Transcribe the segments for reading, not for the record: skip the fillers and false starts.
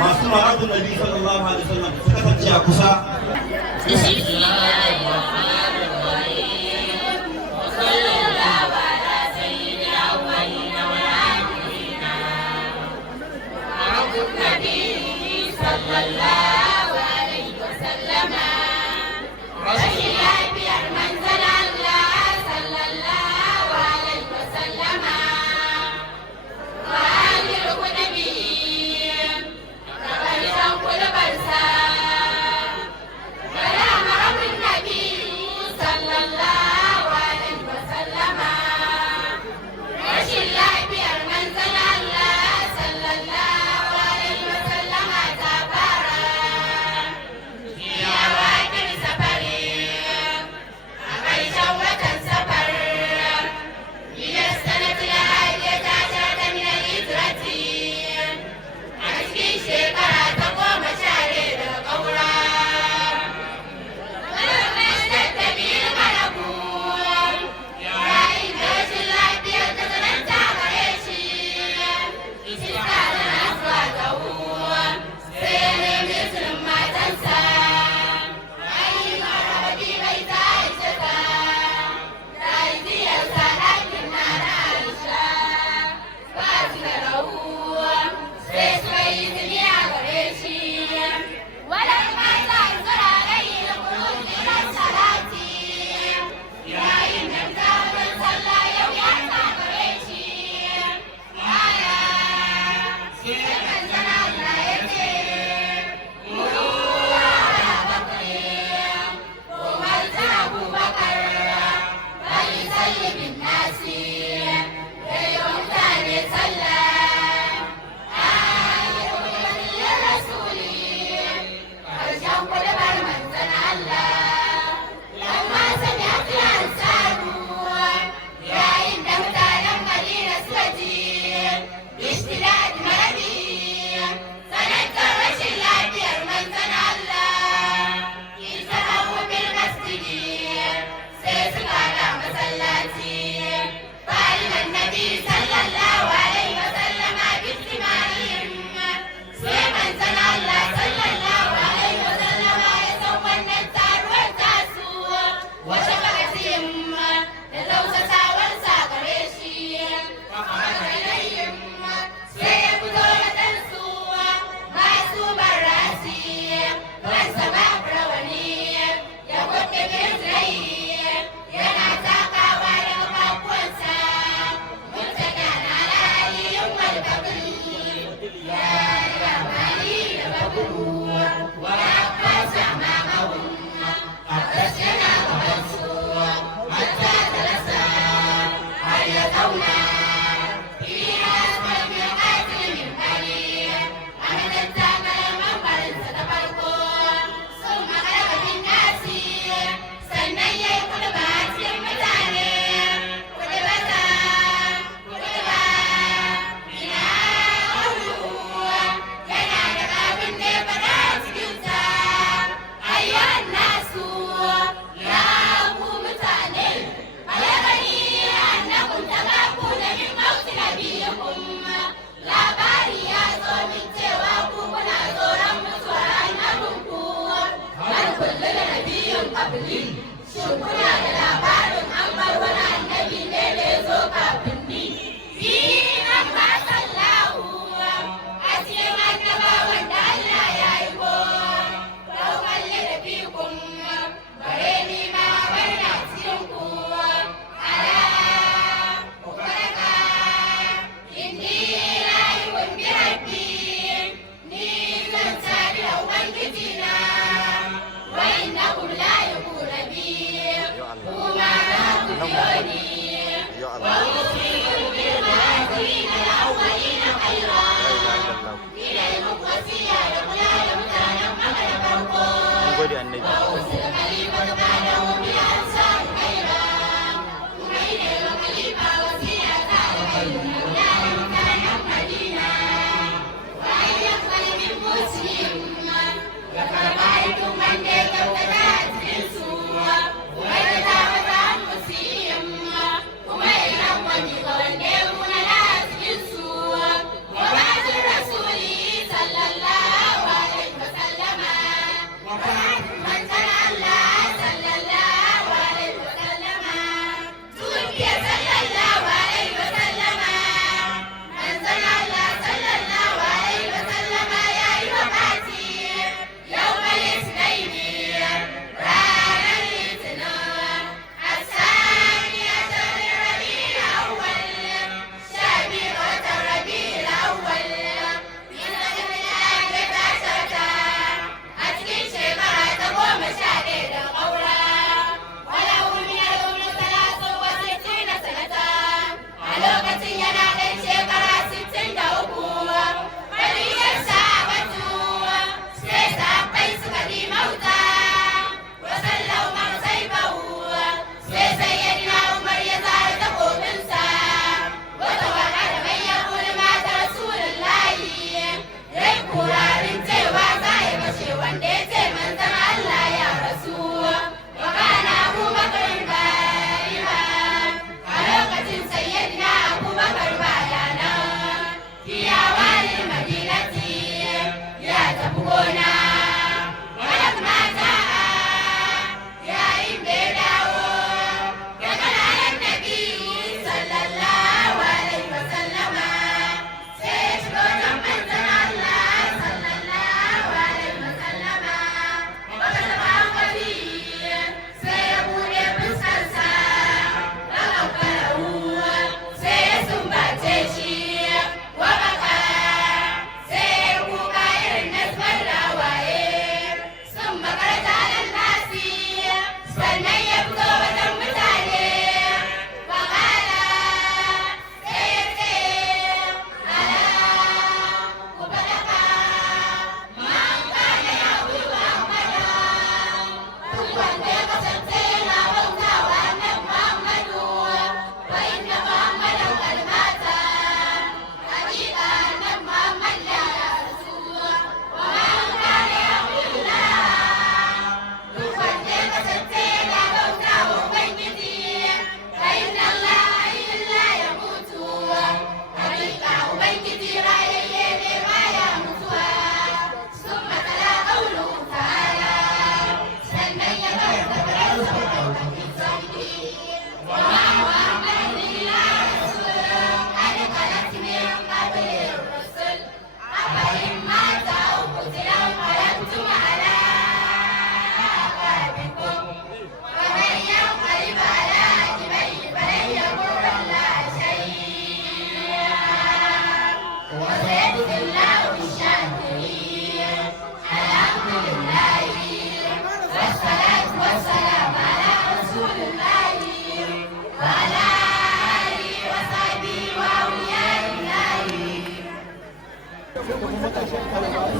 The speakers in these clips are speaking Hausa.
masu ma'adun nabi sallallahu alaihi wasallam su kasance a kusa.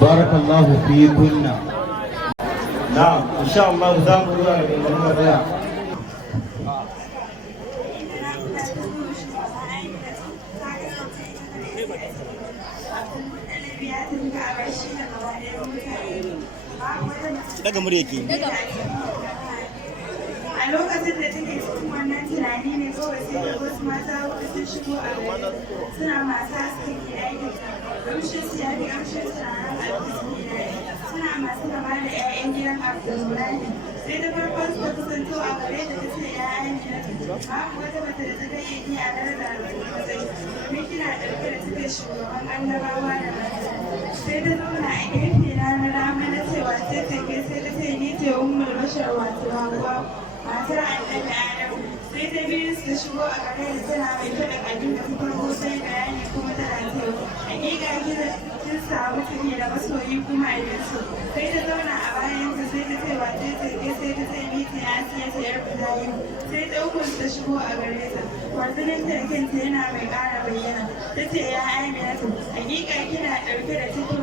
barakallahu fi kunna. Na'am, insha Allah za mu zuwa da mai daya. Daga muryaki. A lokacin da take cikin wannan tunani ne kawai sai da wasu mata huɗu sun shigo a gari suna masu haske gidaje ƙamshin su ya fi ƙamshin turaren alkusu gidaje suna masu kama da 'ya'yan gidan Abdulmulani sai ta farkon su ta kusanto a gare ta ta ce ya Amina babu wata mata da ta kai ki a daraja da matsayi domin kina ɗauke da cikin shugaban annabawa da mata sai ta zauna a gefe na rama na cewa sai ta ke sai ta ce ni ce ummul bashar wato Hawwa matar annabi Adamu sai ta biyu su shigo a gare da tana mai faɗa abin da ta farko sai bayani kuma tana cewa hakika kin samu take da masoyi kuma a yanzu sai ta zauna a bayan ta sai ta ce wa sai ta ke sai ta ce ni ce Asiya ta yar Ibrahim sai ta uku ta shigo a gare ta kwarjinin tarkinta yana mai ƙara bayyana ta ce ya Aminatu hakika kina ɗauke da cikin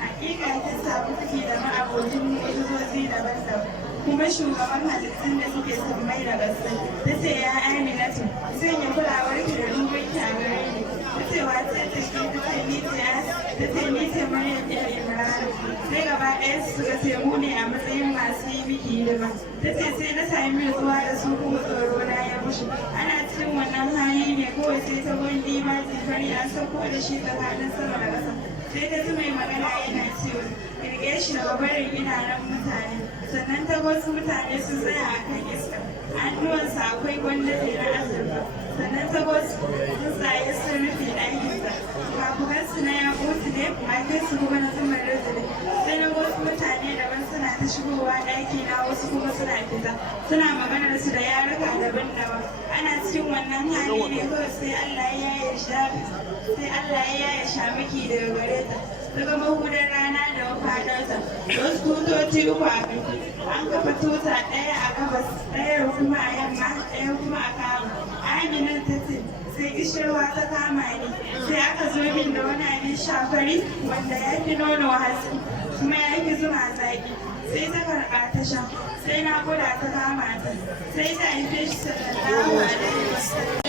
hakika kin samu take da ma'abocin mu'ujizozi daban-daban kuma shugaban halittun da suke sammai da gaske ta ce ya Aminatu zan yi kulawar ki da duban ki a gare ni ta ce wa ce ta ke ta ce ni ce Maryam ya Imran sai gaba ɗaya suka ce mu ne a matsayin masu yi miki hidima ta ce sai na sami zuwa da su kuma tsoro na ya bushe ana cikin wannan hali ne kawai sai ta gwandi ma jifari an sauko da shi tsakanin sama da ƙasa sai ta ji mai magana yana cewa kirge shi daga barin idanun mutane sannan ta wasu mutane sun tsaya a kan iska hannuwansa akwai gwamnati na azurfa sannan ta wasu tsuntsaye sun rufe ɗakinsa kafuransu na yakutu ne makinsu kuma na samar rizali sai na wasu mutane daban suna ta shigowa ɗaki na wasu kuma suna fita suna maganar su da yaruka daban-daban ana cikin wannan hali ne kawai sai Allah ya sha miki daga gare ta daga mahudar rana da mafadarta wasu tutoci uku a kai an kafa tuta ɗaya a gabas ɗaya kuma a yamma ɗaya kuma a kama Aminan ta ce sai kishirwa ta kama ni sai aka zo min da wani abin shafari wanda ya fi nono haske kuma ya fi zuma zaƙi sai ta karɓa ta sha sai na kuda ta kama ta sai ta haife shi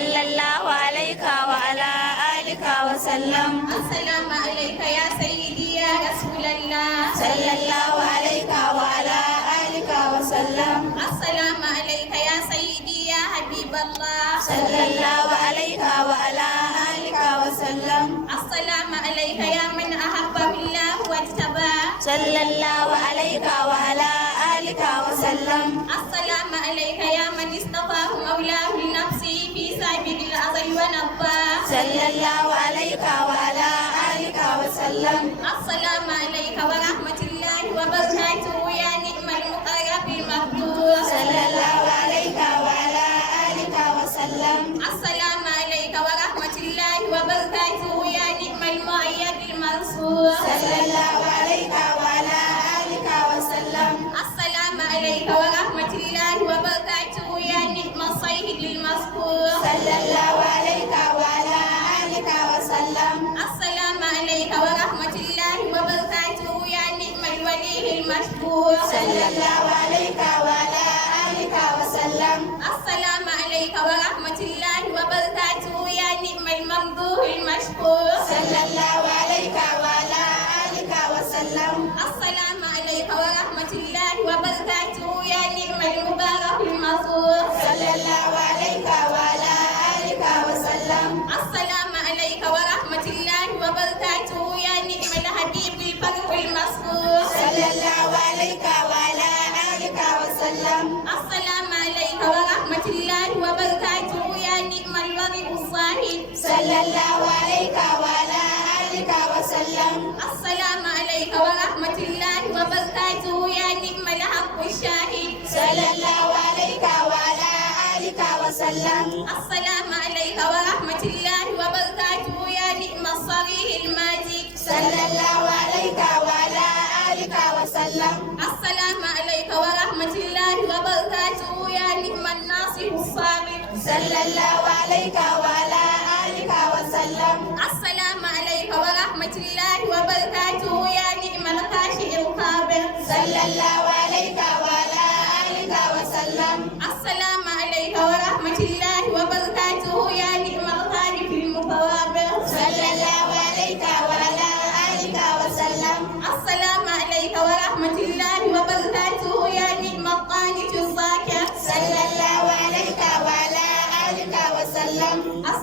sallallahu alaika wa ala alika wa sallam. Assalamu alaika ya sayyidi ya rasulallah sallallahu alaika wa ala alika wa sallam. Assalamu alaika ya sayyidi ya habiballah sallallahu alaika wa ala alika wa sallam. Assalamu alaika ya man ahabba billah wa taba sallallahu alaika wa ala alika wa sallam. Assalamu alaika ya man istafahu maulahu nafsi fi sabiqil azal wa nabba sallallahu alaika wa ala alika wa sallam. Assalamu alaika wa rahmatullahi wa barakatuhu ya ni'mal muqarrabil maqbul sallallahu alaika wa ala alika wa sallam. Assalamu alaika wa rahmatullahi wa barakatuhu ya ni'mal mu'ayyadil mansur sallallahu alaika wa ala alika wa sallam. Assalamu alaika wa rahmatullahi wa barakatuhu ya ni'mal sayyidil maskur sallallahu alaika wa ala alika wa sallam. Assalamu alaika wa rahmatullahi wa barakatuhu ya ni'mal waliyil mashkur sallallahu alaika wa ala alika wa sallam. Assalamu alaika wa rahmatullahi wa barakatuhu ya ni'mal mamduhil mashkur sallallahu alaika wa ala alika wa sallam. Assalamu alaika wa rahmatullahi wa barakatuhu ya ni'mal mubarakul mazkur sallallahu alaika wa ala alika wa sallam. Assalamu alaika wa rahmatullahi wa barakatuhu ya ni'mal habibil farhul maskur sallallahu alaika wa ala alika wa sallam. Assalamu alaika wa rahmatullahi wa barakatuhu ya ni'mal wari'us sahib sallallahu alaika wa ala alika wa sallam. Assalamu alaika wa rahmatullahi wa barakatuhu ya ni'mal haqqus shahid sallallahu alaika wa ala alika wa sallam. Assalamu alaika wa rahmatullahi wa barakatuhu ya ni'mas sarihil majid sallallahu alaika wa ala alika wa sallam. Assalamu alaika wa rahmatullahi wa barakatuhu ya ni'man nasihus sabir sallallahu alaika wa ala alika wa sallam. Assalamu alaika wa rahmatullahi wa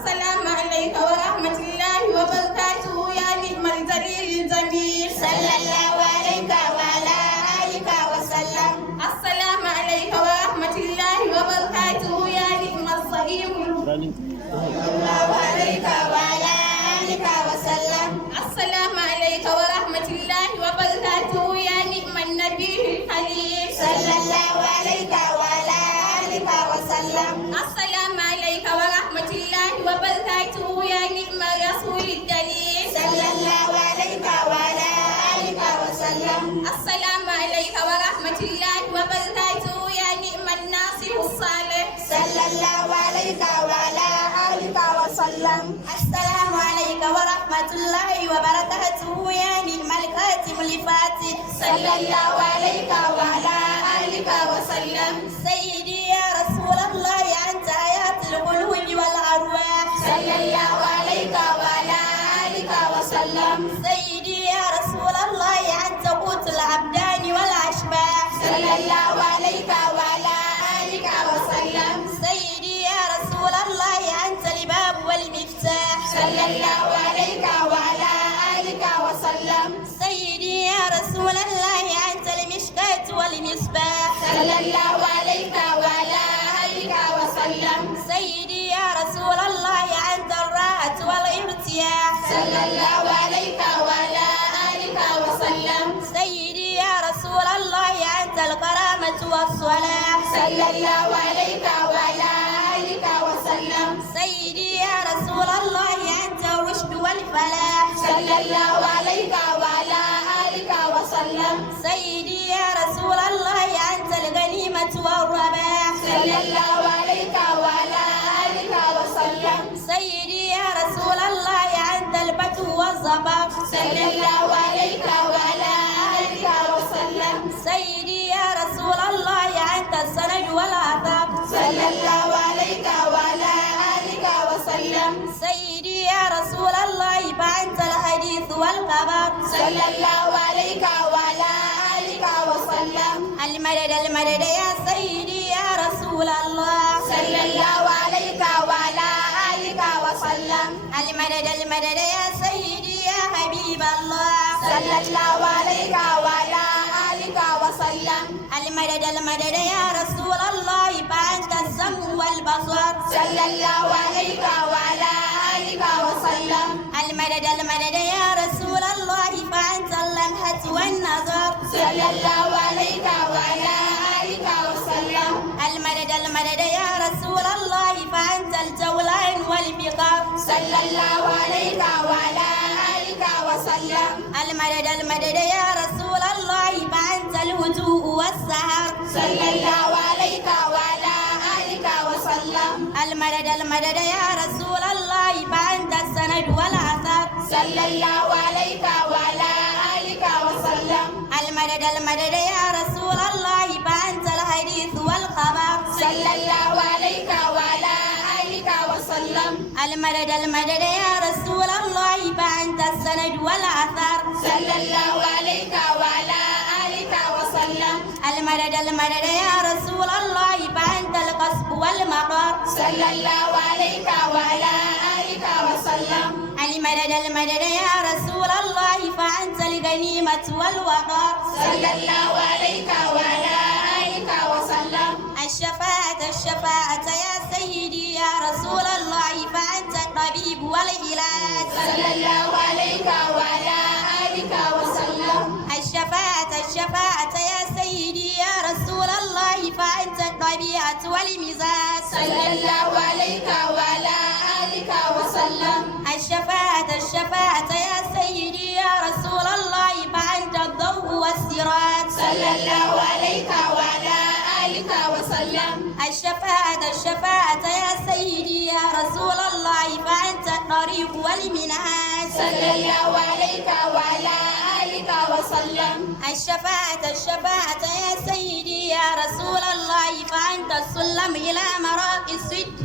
السلام عليك ورحمة الله وبركاته يا نعم الجليل الجميل. صلى الله عليك وعلى آلك وسلم. السلام عليك ورحمة الله وبركاته يا نعم الصحيح. الله عليك وعلى آلك وسلم. السلام عليك ورحمة الله وبركاته يا نعم النبي الحليم. صلى الله عليك وعلى آلك وسلم. السلام عليك ورحمة الله وبركاته يا نعم الرسول الدليل. صلى الله عليك وعلى آلك وسلم. السلام عليك ورحمة الله وبركاته يا نعم الناصر الصالح. صلى الله عليك وعلى آلك وسلم. السلام عليك ورحمة الله وبركاته يا نعم الكاتم الفاتح. صلى الله عليك وعلى آلك وسلم. سيدي يا رسول الله أنت آيات القلوب والأرواح. صلى الله عليك وعلى آلك وسلم. سيدي يا رسول الله أنت قوت الأبدان والأشباح. صلى الله عليك وعلى آلك وسلم. سيدي يا رسول الله أنت الباب والمفتاح. صلى الله عليك وعلى آلك وسلم. سيدي يا رسول الله أنت المشكاة والمصباح. صلى الله عليك وعلى آلك وسلم. سيدي يا رسول الله أنت الراحة والارتياح. صلى الله عليك وعلى آلك وسلم. سيدي يا رسول الله أنت الكرامة والصلاح. صلى الله عليك وعلى آلك وسلم. سيدي يا رسول الله أنت الرشد والفلاح. صلى الله عليك وعلى آلك وسلم. سيدي يا رسول الله أنت الغنيمة والرباح. صلى الله عليك وعلى آلك وسلم. سيدي يا رسول الله أنت الفتح والظفر. صلى الله عليك وعلى آلك وسلم. سيدي يا رسول الله أنت السند والعطاء. صلى الله عليك وعلى آلك وسلم. سيدي يا رسول الله فأنت الحديث والخبر. صلى الله عليك وعلى آلك وسلم. المدد المدد يا سيدي يا رسول الله. صلى الله عليك وعلى آلك وسلم. المدد المدد يا سيدي يا حبيب الله. صلى الله عليك وعلى آلك وسلم. المدد المدد يا رسول الله فأنت السمع والبصر. صلى الله عليك وعلى آلك وسلم. المدد المدد يا رسول الله فأنت اللمحة والنظر. صلى الله عليك وعلى آلك وسلم. المدد المدد يا رسول الله فأنت الجولان والبقار. صلى الله عليك وعلى آلك وسلم. المدد المدد يا رسول الله فأنت الهدوء والسهر. صلى الله عليك وعلى آلك وسلم. المدد المدد يا رسول الله فأنت السند والأثر. صلى الله عليك وعلى آلك وسلم. المدد المدد يا رسول الله فأنت الحديث والخبر. صلى الله عليك وعلى آلك وسلم. المدد المدد يا رسول الله فأنت السند والأثر. صلى الله عليك وعلى آلك وسلم. المدد المدد يا رسول الله فأنت القصب والمقر. صلى الله عليك وعلى آلك وسلم. المدد المدد يا رسول الله فأنت الغنيمة والوقار. صلى الله عليك وعلى آلك وسلم. الشفاعة الشفاعة يا سيدي يا رسول الله فأنت الطبيب والعلاج. صلى الله عليك وعلى آلك وسلم. الشفاعة الشفاعة يا سيدي يا رسول الله فأنت الطبيعة والمزاج. صلى الله عليك وعلى آلك وسلم. الشفاعة الشفاعة يا سيدي يا رسول الله فأنت الضوء والسراج. صلى الله عليك وعلى آلك وسلم. الشفاعة الشفاعة يا سيدي يا رسول الله فأنت الطريق والمنهاج. صلى الله عليك وعلى آلك وسلم. الشفاعة الشفاعة يا سيدي يا رسول الله فأنت السلم إلى مراقي الصدق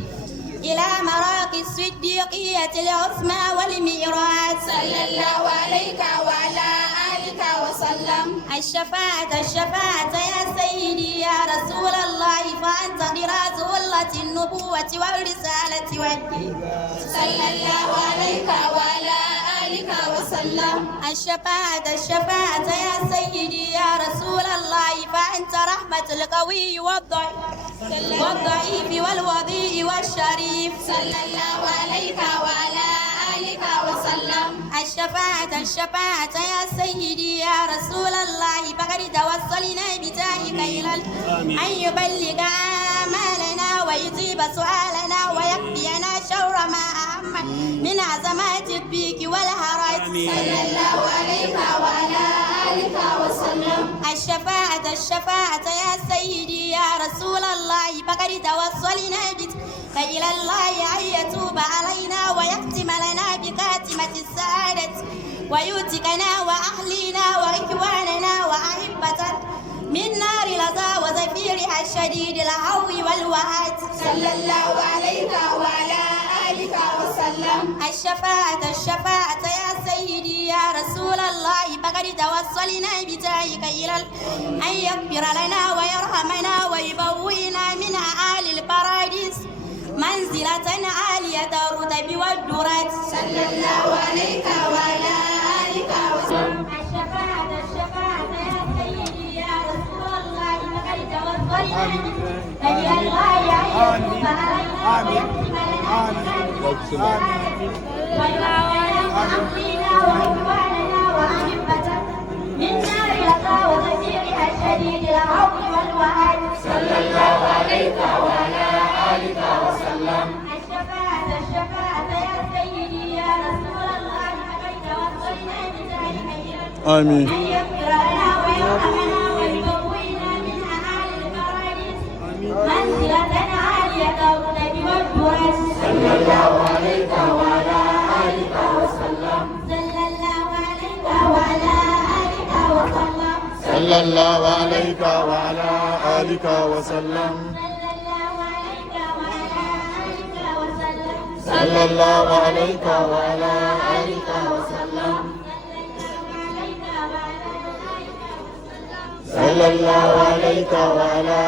إلى مراقي الصديقية العظمى والميراث. صلى الله عليك وعلى آلك وسلم. وسلم الشفاعة يا سيدي يا رسول الله فأنت طراز ولة النبوة والرسالة والدين صلى الله عليك وعلى آلك وسلم الشفاعة يا سيدي يا رسول الله فأنت رحمة القوي والضعيف والوضيء والشريف صلى الله عليك وعلى آلك وسلم الشفاعة يا سيدي يا رسول الله فقد توصلنا بجاهك إلى أن يبلغ آمالنا ويجيب سؤالنا ويكفينا شر ما أهم من عظمات الضيق والهرج صلى الله عليك وعلى آلك وسلم الشفاعة يا سيدي يا رسول الله فقد توصلنا بك إلى الله أن يتوب علينا ويختم لنا بخاتمة السعادة ويؤتكنا وأهلنا وإخواننا وأحبة من نار لظى وزفيرها الشديد الهو والوهج صلى الله عليك وعلى آلك وسلم الشفاعة يا سيدي يا رسول الله فقد توصلنا بجاهك إلى أن يغفر لنا ويرحمنا ويبوئنا من أعالي البراديس منزلة عالية الرتب والدرج صلى الله عليك وعلى آلك وسلم الشفاعة يا سيدي يا رسول الله فقد توصلنا إلى الله أن يتوب علينا ويختم لنا ويرحمنا وإخواننا وأحبة من نار لظى وزفيرها الشديد الهول والوهج صلى الله عليك وعلى آلك وسلم الشفاعة يا سيدي يا رسول الله فقد توصلنا بذلك آمين أن يغفر لنا ويرحمنا ويبوئنا من أعالي البراديس منزلة عالية الرتب والدرج صلى الله عليك وعلى آلك وسلم صلى الله عليك وعلى آلك وسلم صلى الله عليك وعلى آلك وسلم صلى الله عليك وعلى آلك وسلم صلى الله عليك وعلى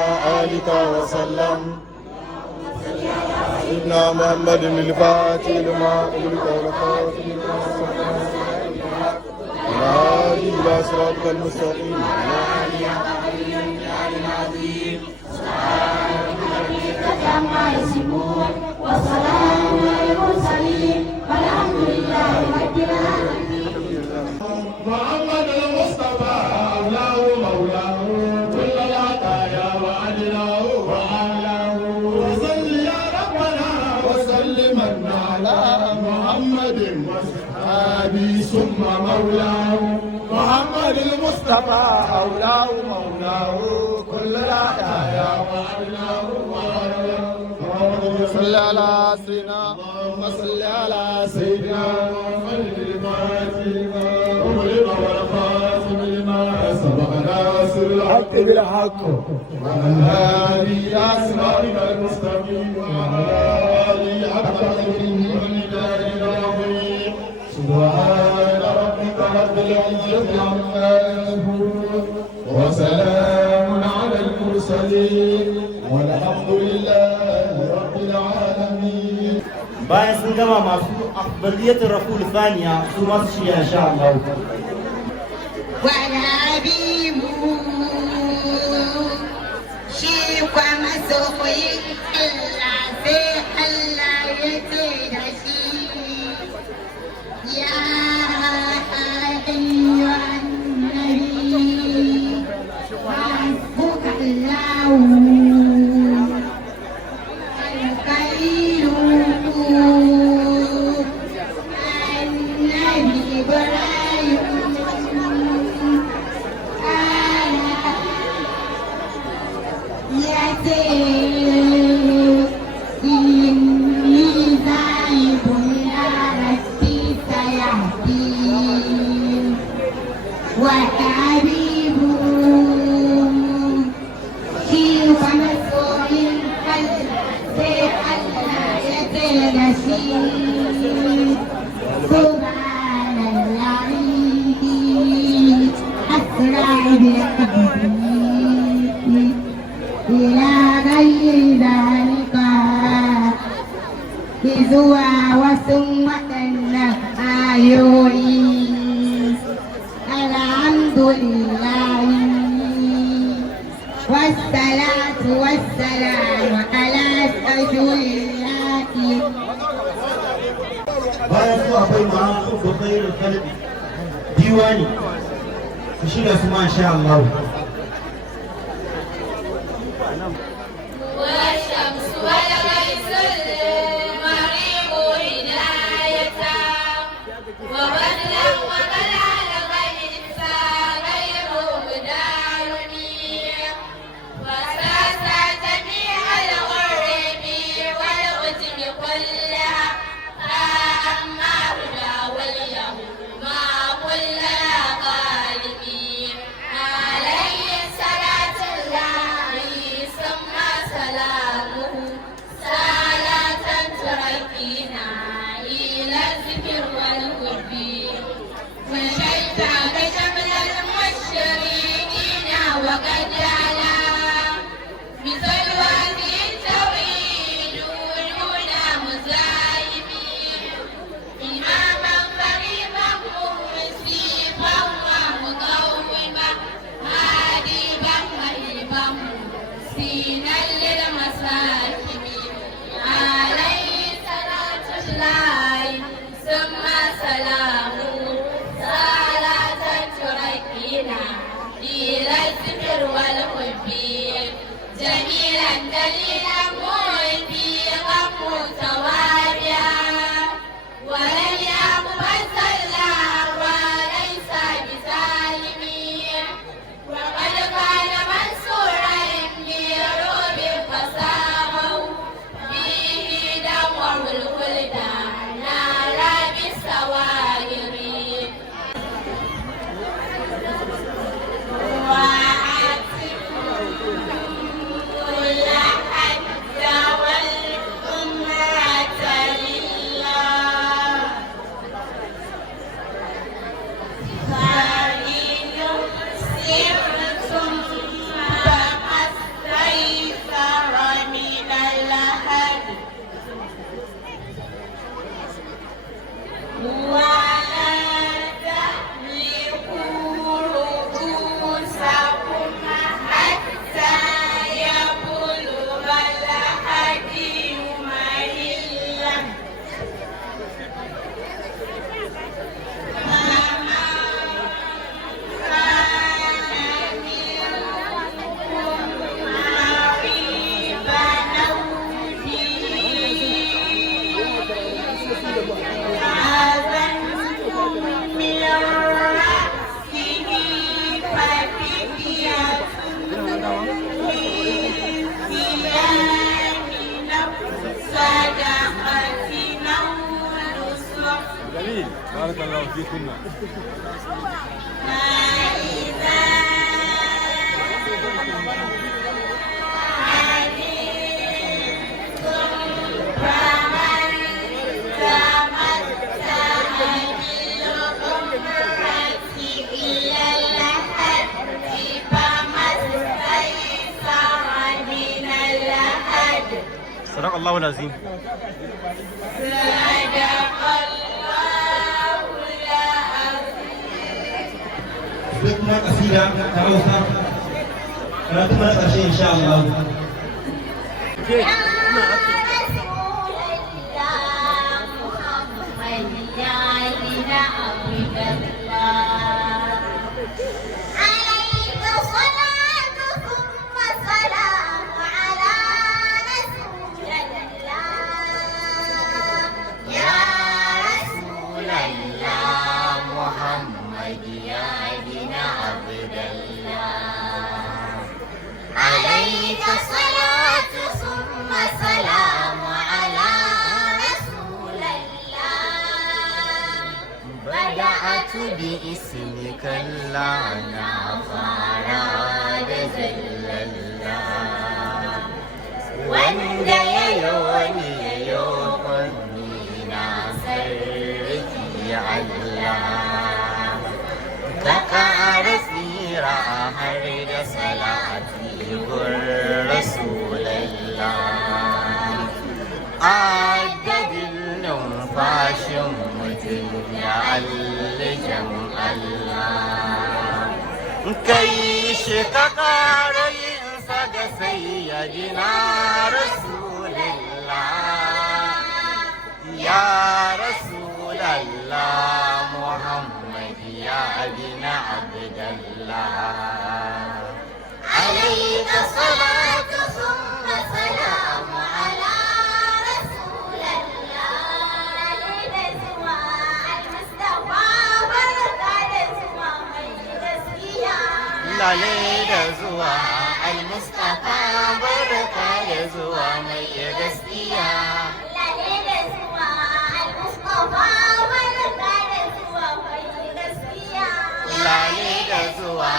آلك وسلم سيدنا محمد الفاتح لما أغلق والخاتم لما سبق والهادي إلى صراطك المستقيم وعلى آله العظيم سبحان ربك عما يصفون والسلام على المرسلين والحمد لله رب العالمين. محمد المصطفى أولاه مولاه كل العطايا وأدناه وأعلاه وصل يا ربنا وسلم على محمد وصحابه ثم مولاه محمد المصطفى أولاه مولاه كل العطايا وأدناه صل على سيدنا وصل على سيدنا محمد الفاتحة أغلق والخاتم لما سبق ناصر الحق بالحق والهادي إلى صراطك المستقيم وعلى آله حق قدره ومقداره العظيم سبحان ربك رب العزة عما يصفون وسلام على المرسلين والحمد لله رب العالمين. bayan sun gama masu afdaliyatul rasul thaniya su masu shirya insha Allah. Wani habibu shi kwa masoyin Allah sai Allah ya ce da shi ya ayyuhan nabi hasbuka Allah Subhanallah, لله والصلاة والسلام على رسول الله. bayan su akwai ma'azu da khairul qalbi diwani su shirya su ma insha Allah. والشمس والغيث المريض هداية وبدلا وبدلا الغيث غير مدارني وساسا جميع الغرب والعتم كلها أما هدى واليوم ما كل غالبين عليه صلاة الله ثم سلامه صلاة تركينا إلى الذكر والحب مشيت بشمل المشركين وقد على مثل هذه التوحيد دون مزايمين إماما قريبا مصيبا ومقوما هادبا مهيبا سينا للمساكين عليه صلاة الله ثم سلامه صلاة تركينا إلى الذكر والحب جميلا دليلا موفقا متوابعا ولم يكن صلى وليس بسالمين وقد كان منصورا بروب فسامه به دمر الولد نال بالسوائر بارك الله فيكم. صدق الله العظيم. sai kuma kasida ta Hausa karatu na ƙarshe insha Allah. عليك صلاة ثم سلام على رسول الله بدأت باسمك اللعنة فراد جل الله وند يلوني يومنا سرتي الله تقار سيرا هرد صلاتي رسول الله عدد النفاش متن الجمع الله kai shi ka ƙara yinsa ga sayyadina rasulullah ya rasulallah muhammad ya bin abdallah alayka salatu summa salamu ala lale da zuwa al-mustafa barka da zuwa mai gaskiya lale da zuwa al-mustafa barka da zuwa mai gaskiya lale da zuwa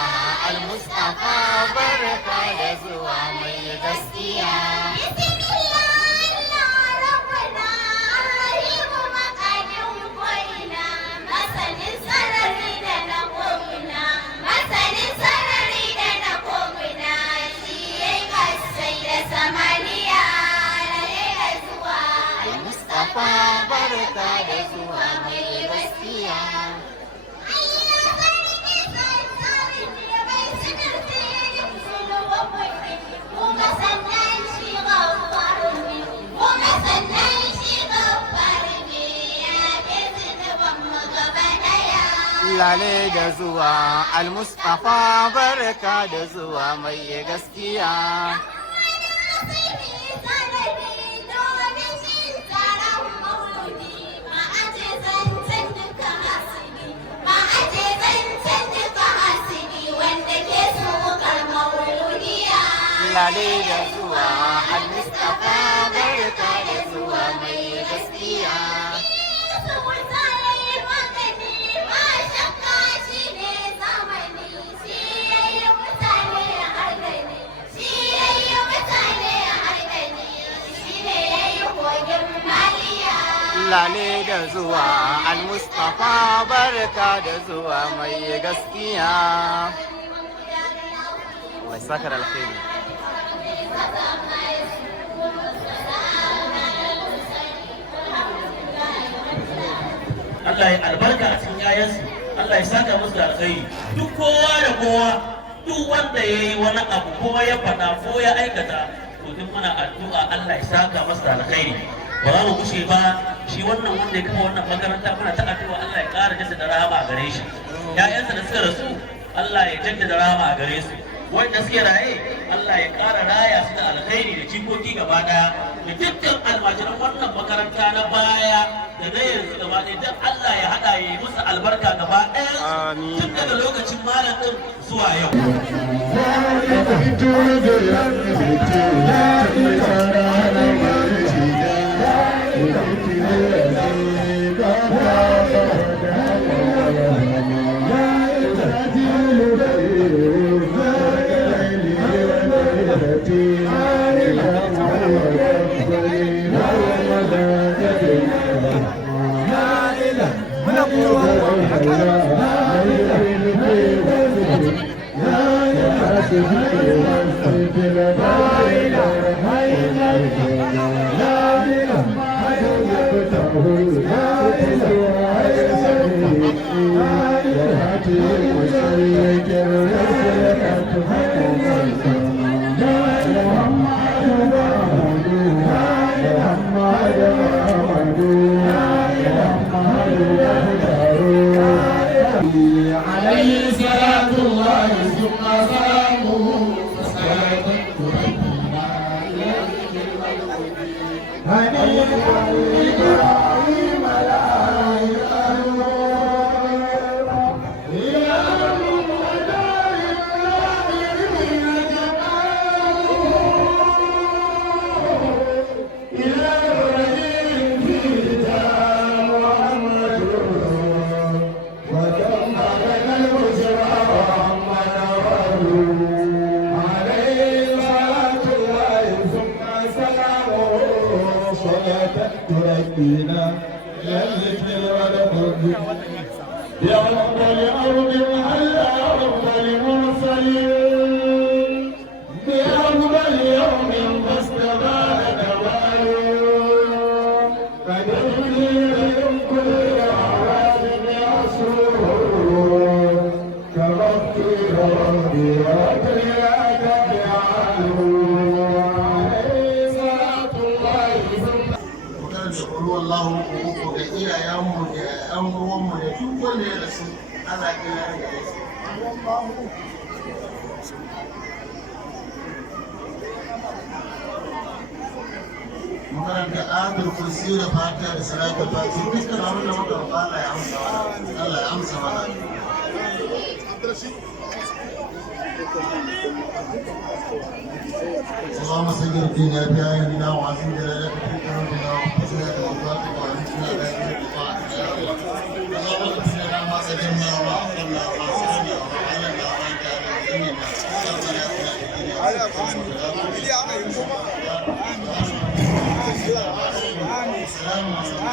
al-mustafa barka da zuwa mai gaskiya barka da zuwa mai gaskiya lale da zuwa al-mustafa barka da zuwa mai gaskiya lale da zuwa al-mustafa barka da zuwa mai gaskiya lale da zuwa al-mustafa barka da zuwa mai gaskiya wa sakar alkhairi Allah ya albarka a cikin yayansu, Allah ya saka musu da alkhairi. Duk kowa da kowa, duk wanda ya yi wani abu ko ya faɗa ko ya aikata, to duk muna addu'a Allah ya saka masa da alkhairi. Ba za mu gushe ba, shi wannan wanda ya kafa wannan makaranta muna ta addu'a Allah ya ƙara jaddada rahama a gare shi. Ya'yansa da suka rasu, Allah ya jaddada rahama a gare su. Wanda suke raye, Allah ya ƙara raya su da alkhairi da jikoki gaba ɗaya. Da dukkan almajiran wannan makaranta na baya da na yanzu gaba ɗaya don Allah ya haɗa ya yi musu albarka gaba ɗaya tun daga lokacin malam ɗin zuwa yau. عليه صلاة الله ثم سلامه تركينا للذكر والحب يا رب الأرض وهلا رب المرسلين برب اليوم فاستبان دوالي فدعني من كل أعواد يسرور كربت الرب وكلك بعاله عليه صلاة الله ثم magana da ƙulu wallahu uku ga iyayenmu da ƴan uwanmu da duk wanda ya rasu Allah ya yi da su. Makaranta Adul Kursi da Fatiha da Salatu Fatiha dukkan abin da muka roƙa Allah ya amsa mana. Allah ya amsa mana. اللهم سجل فينا بأعيننا وعزم جلالك في قلوبنا وحسنا بوفاتك وعزمنا بأجل طاعتك يا الله. اللهم اغفر لنا ما سجلنا وما أخرنا وما سرنا وما علنا وما كان من ذنبنا ربنا اتنا في الدنيا حسنة وفي الآخرة حسنة. السلام عليكم.